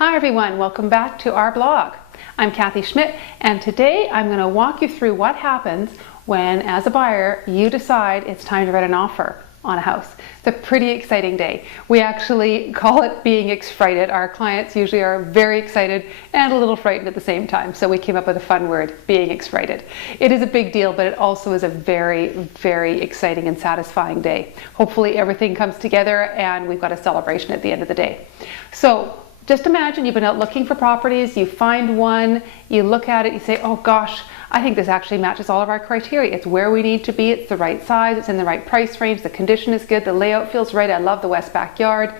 Hi everyone, welcome back to our blog. I'm Kathy Schmidt, and today I'm going to walk you through what happens when, as a buyer, you decide it's time to write an offer on a house. It's a pretty exciting day. We actually call it being excited. Our clients usually are very excited and a little frightened at the same time, so we came up with a fun word, being excited. It is a big deal, but it also is a very, very exciting and satisfying day. Hopefully everything comes together and we've got a celebration at the end of the day. So just imagine you've been out looking for properties, you find one, you look at it, you say, oh gosh, I think this actually matches all of our criteria. It's where we need to be, it's the right size, it's in the right price range, the condition is good, the layout feels right, I love the west backyard.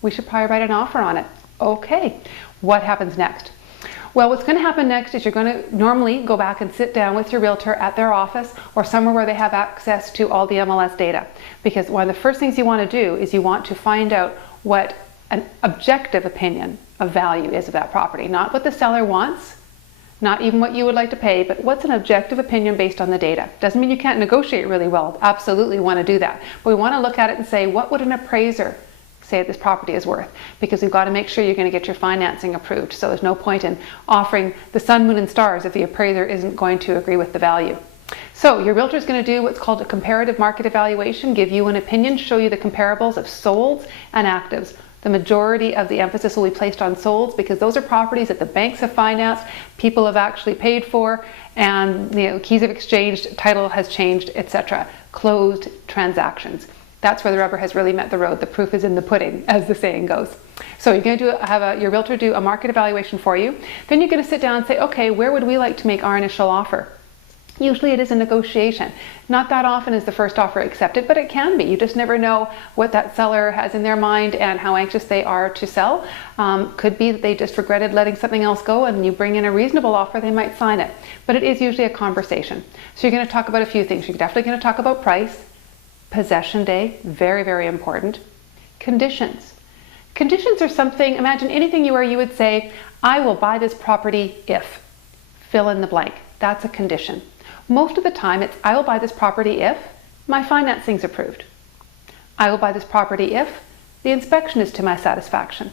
We should probably write an offer on it. Okay, what happens next? Well, what's going to happen next is you're going to normally go back and sit down with your realtor at their office or somewhere where they have access to all the MLS data. Because one of the first things you want to do is you want to find out what an objective opinion of value is of that property. Not what the seller wants, not even what you would like to pay, but what's an objective opinion based on the data. Doesn't mean you can't negotiate really well. Absolutely want to do that. But we want to look at it and say, what would an appraiser say this property is worth? Because we've got to make sure you're going to get your financing approved. So there's no point in offering the sun, moon, and stars if the appraiser isn't going to agree with the value. So your realtor is going to do what's called a comparative market evaluation, give you an opinion, show you the comparables of solds and actives. The majority of the emphasis will be placed on solds because those are properties that the banks have financed, people have actually paid for, and keys have exchanged, title has changed, etc. Closed transactions. That's where the rubber has really met the road. The proof is in the pudding, as the saying goes. So you're going to have your realtor do a market evaluation for you. Then you're going to sit down and say, okay, where would we like to make our initial offer? Usually it is a negotiation. Not that often is the first offer accepted, but it can be. You just never know what that seller has in their mind and how anxious they are to sell. Could be that they just regretted letting something else go and you bring in a reasonable offer, they might sign it. But it is usually a conversation. So you're going to talk about a few things. You're definitely going to talk about price, possession day, very, very important. Conditions. Conditions are something, imagine anything you would say, I will buy this property if, fill in the blank. That's a condition. Most of the time it's, I will buy this property if my financing's approved. I will buy this property if the inspection is to my satisfaction.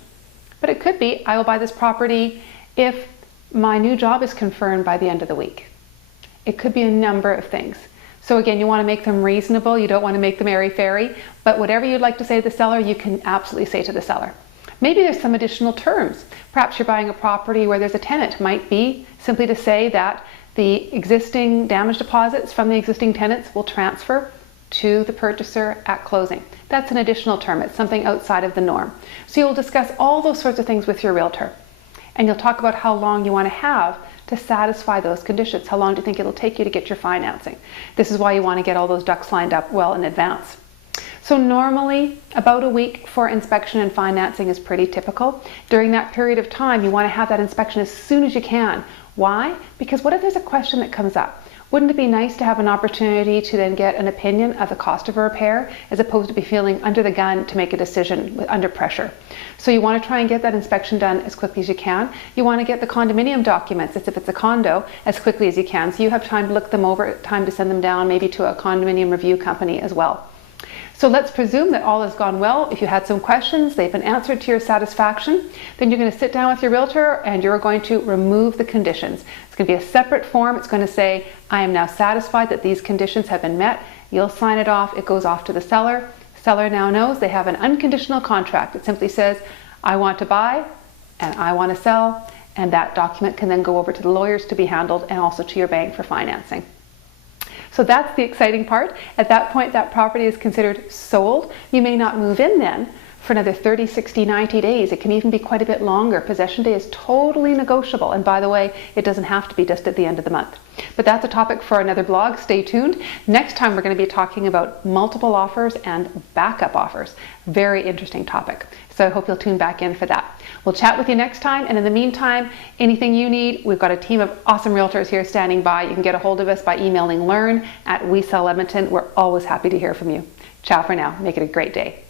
But it could be, I will buy this property if my new job is confirmed by the end of the week. It could be a number of things. So again, you want to make them reasonable. You don't want to make them airy-fairy, but whatever you'd like to say to the seller, you can absolutely say to the seller. Maybe there's some additional terms. Perhaps you're buying a property where there's a tenant. Might be simply to say that the existing damage deposits from the existing tenants will transfer to the purchaser at closing. That's an additional term. It's something outside of the norm. So you'll discuss all those sorts of things with your realtor. And you'll talk about how long you want to have to satisfy those conditions. How long do you think it'll take you to get your financing? This is why you want to get all those ducks lined up well in advance. So normally about a week for inspection and financing is pretty typical. During that period of time, you want to have that inspection as soon as you can. Why? Because what if there's a question that comes up? Wouldn't it be nice to have an opportunity to then get an opinion of the cost of a repair as opposed to be feeling under the gun to make a decision under pressure? So you want to try and get that inspection done as quickly as you can. You want to get the condominium documents, as if it's a condo, as quickly as you can. So you have time to look them over, time to send them down maybe to a condominium review company as well. So let's presume that all has gone well. If you had some questions, they've been answered to your satisfaction, then you're going to sit down with your realtor and you're going to remove the conditions. It's going to be a separate form. It's going to say, I am now satisfied that these conditions have been met. You'll sign it off. It goes off to the seller. Seller now knows they have an unconditional contract. It simply says, I want to buy and I want to sell, and that document can then go over to the lawyers to be handled and also to your bank for financing. So that's the exciting part. At that point, that property is considered sold. You may not move in then for another 30, 60, 90 days. It can even be quite a bit longer. Possession day is totally negotiable. And by the way, it doesn't have to be just at the end of the month. But that's a topic for another blog. Stay tuned. Next time, we're going to be talking about multiple offers and backup offers. Very interesting topic. So I hope you'll tune back in for that. We'll chat with you next time. And in the meantime, anything you need, we've got a team of awesome realtors here standing by. You can get a hold of us by emailing learn@WeSellEdmonton. We're always happy to hear from you. Ciao for now. Make it a great day.